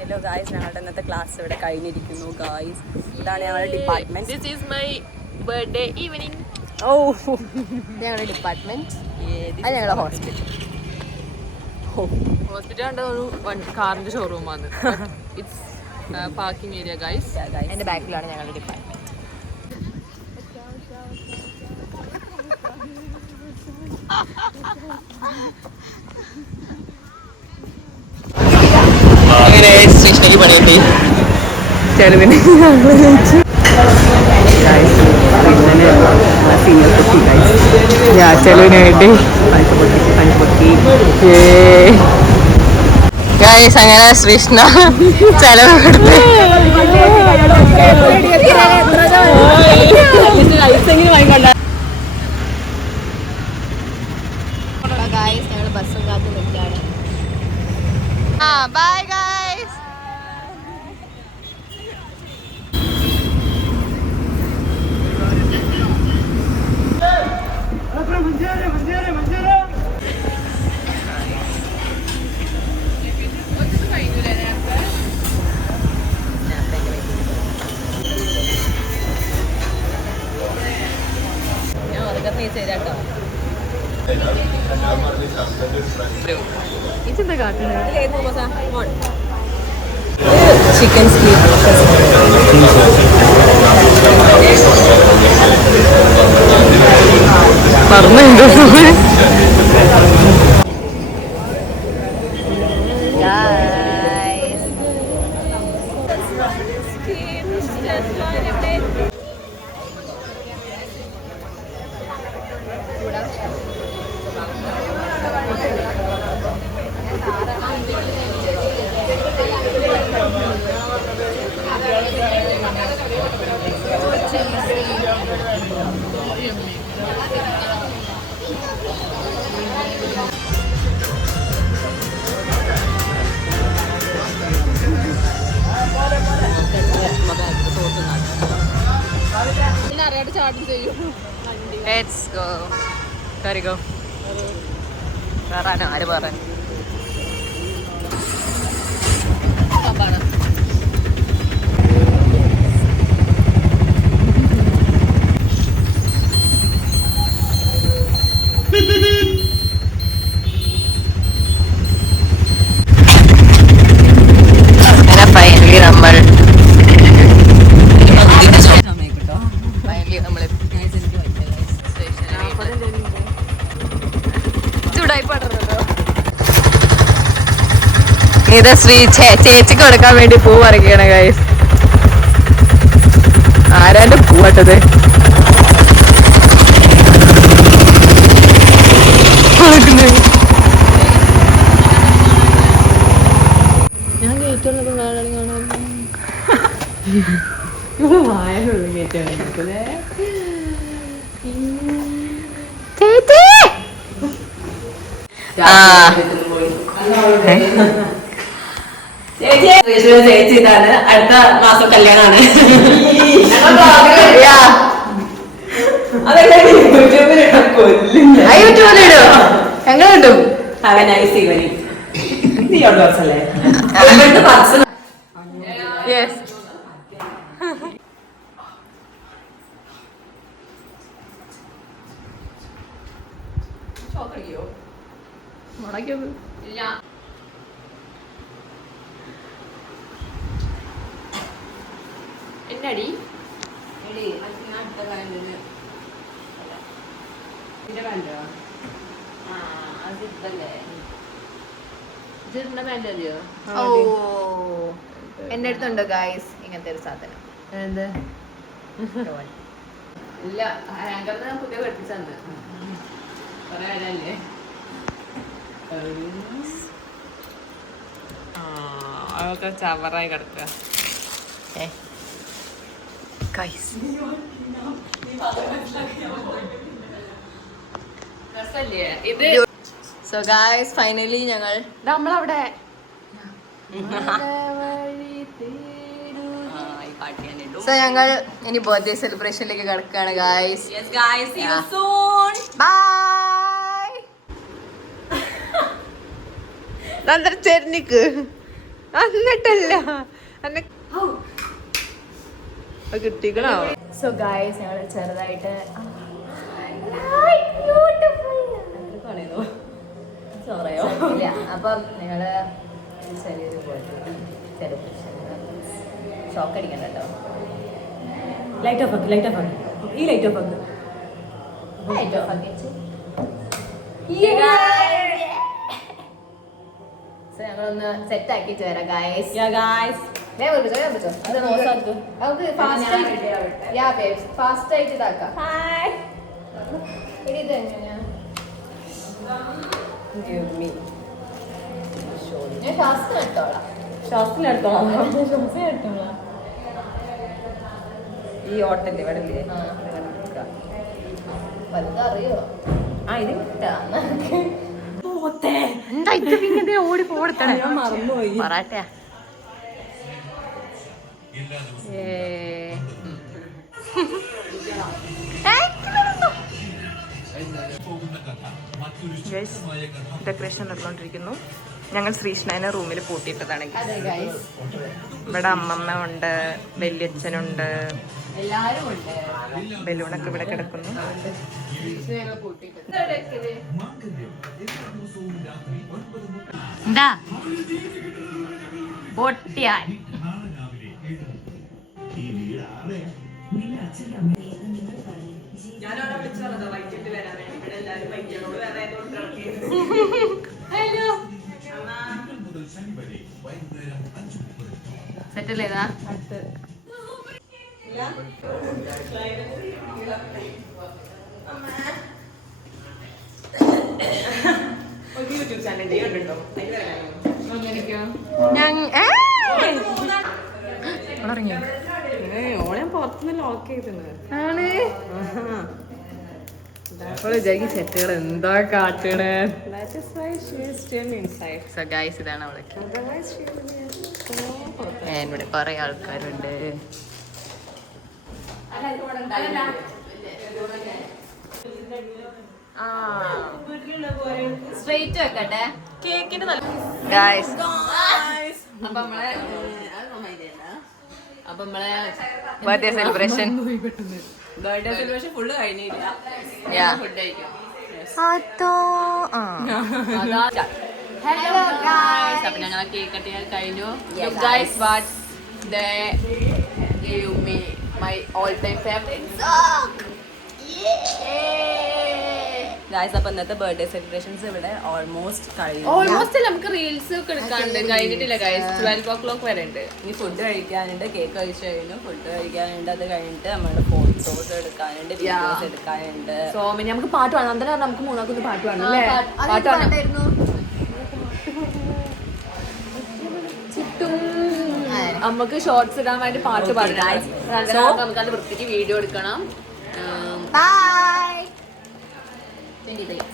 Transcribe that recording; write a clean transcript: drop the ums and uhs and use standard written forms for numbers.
Hello guys, ഞങ്ങളുടെ ഇന്നത്തെ class ഇവിടെ കഴിഞ്ഞിരിക്കുന്നു ഗായ്സ്. ഇതാണ് ഞങ്ങളുടെ department. This is my birthday evening. ഓ, ഞങ്ങളുടെ ഡിപ്പാർട്ട്മെന്റ്, അത് ഞങ്ങളുടെ ഹോസ്പിറ്റൽ. ഹോസ്പിറ്റൽ ഉണ്ട്, ഒരു കാറിന്റെ ഷോറൂമാണ്. It's parking area guys. അതിന്റെ ബാക്കിലാണ് ഞങ്ങളുടെ ഡിപ്പാർട്ട്മെന്റ്. സ്റ്റേഷനിലേക്ക് പണിയുണ്ട്. ചെലവിന് ചെലവിന് വേണ്ടി അങ്ങനെ ശ്രീഷ്ണ ചെലവ് കൊടുത്ത് ഞങ്ങൾ ബസ്സും കാത്ത് നിൽക്കുകയാണ്. Bye guys. ഇതെന്താ കാട്ടുന്നത്? ചിക്കൻ പറഞ്ഞു. Let's go. Go. Parano, ada paran. Apaan? Ada finally number. ഇത് ചേച്ചിക്ക് കൊടുക്കാൻ വേണ്ടി പൂ പറിക്കുകയാണ് ഗൈസ്. ആരാണ്ട് പൂവട്ടത്? ഞാൻ കേട്ടുള്ളത് വായനുള്ളൂ കേട്ടേ. ചേച്ചി ഇതാണ്, അടുത്ത മാസം കല്യാണമാണ്. യൂട്യൂബിലിടോ? ഞങ്ങൾ കിട്ടും. എന്നടി എന്റെ അടുത്തുണ്ട് ഗൈസ് ഇങ്ങനത്തെ ഒരു സാധനം. ഇല്ല, പുതിയ പഠിപ്പിച്ചന്ന് കൊറേ ആരല്ലേ. അതൊക്കെ ചവറായി കിടക്കുക. ഇത് സോ ഗൈസ് ഫൈനലി ഞങ്ങൾ നമ്മളവിടെ സോ ഞങ്ങൾ ഇനി ബർത്ത്ഡേ സെലിബ്രേഷനിലേക്ക് കിടക്കുകയാണ് guys. Yes guys, see you soon. Bye. നന്ദർ ചെർണിക്ക് എന്നിട്ടല്ല എന്നെ കിട്ടിക്കണോ. സോ ഗായ്സ് ഞങ്ങൾ ചെറുതായിട്ട് ഇല്ല അപ്പം ഞങ്ങള് ചെറിയൊരു സെലിബ്രേഷൻ ഷോക്ക് അടിക്കണ്ട കേട്ടോ. Light off ആക്ക്, light off ആക്ക്. ഈ light off ആക്ക്. ലൈറ്റ് ഓഫ് ആക്കി വെച്ച് സോ ഞങ്ങളൊന്ന് സെറ്റ് ആക്കിയിട്ട് വരാം ഗായ്സ്. Yeah guys. അത് നമുക്ക് ഫാസ്റ്റ് ആയിട്ട് ഫാസ്റ്റ് ആയിട്ട് ഇതാക്കാം. ഇനി ഇത് എങ്ങനെയാ Give me. ഞാൻ ഫാസ്റ്റ് എടുത്തോളാം. ശ്വാസത്തിലെടുത്തോളാം. ശ്വാസത്തിലെടുത്തോളാം. ഈ ഓട്ടല്ലേ ഇവിടെ ഇല്ലേ? അറിയോ ഇത് കിട്ടാ. എന്താ ഇത് പിന്നെ ഓടി പോടത്തണേ ഞാൻ മറന്നുപോയി. പറട്ടെ. ഡെക്കറേഷൻ നടന്നുകൊണ്ടിരിക്കുന്നു. ഞങ്ങൾ ശ്രീഷ്ണനെ റൂമിൽ പൂട്ടിയിട്ടതാണ്. അതെ ഗൈസ് ഇവിടെ അമ്മമ്മ ഉണ്ട്, വല്യച്ഛനുണ്ട്, എല്ലാരും ഉണ്ട്. ബലൂണൊക്കെ ഇവിടെ കിടക്കുന്നു. എന്താ പൊട്ടിയാൻ സെറ്റല്ലേ ഇതാ യൂട്യൂബ് ചാനൽ കണ്ടോ? ഓളെ പുറത്തുനിന്ന് ലോക്ക് ചെയ്തത് ആണ് സെറ്റുകൾ എന്താ കാട്ടണേ. സോ ഗൈസ് ഇതാണ് അവളെ. ഇവിടെ കുറെ ആൾക്കാരുണ്ട്. സ്ട്രൈറ്റ് വെക്കട്ടെ കേക്കിന് ഗൈസ്. അപ്പൊ നമ്മളെ birthday celebration birthday celebration full കഴിഞ്ഞില്ല. ഫുഡ് കഴിക്കും. Hello guys. അപ്പൊ ഞങ്ങളെ കേക്ക് കട്ട് ചെയ്യാൻ കഴിഞ്ഞു. Guys what's the യുമി my all time favourite song. Guys, അപ്പൊ ഇന്നത്തെ ബർത്ത്ഡേ സെലിബ്രേഷൻസ് ഇവിടെ ഓൾമോസ്റ്റ് കഴിഞ്ഞു. ഓൾമോസ്റ്റ് നമുക്ക് റീൽസ് ഒക്കെ എടുക്കാനുണ്ട്, കഴിഞ്ഞിട്ടില്ല ഗൈസ്. 12 വരെ ഉണ്ട്. ഇനി ഫുഡ് കഴിക്കാനുണ്ട്, കേക്ക് കഴിച്ചു കഴിഞ്ഞു. ഫുഡ് കഴിക്കാനുണ്ട്, അത് കഴിഞ്ഞിട്ട് നമ്മുടെ ഫോട്ടോസ് എടുക്കാനുണ്ട്, വീഡിയോസ് എടുക്കാനുണ്ട്. സോ പിന്നെ നമുക്ക് പാട്ട് വേണം. അന്നേരം നമുക്ക് മൂന്നാൾക്കൊന്ന് പാട്ട് വേണം അല്ലേ? പാട്ട് വേണം. നമുക്ക് ഷോർട്സ് ഇടാൻ വേണ്ടി പാട്ട് പാടണം. നമുക്ക് അത് വൃത്തിക്ക് വീഡിയോ എടുക്കണം. ബൈ. 20 days.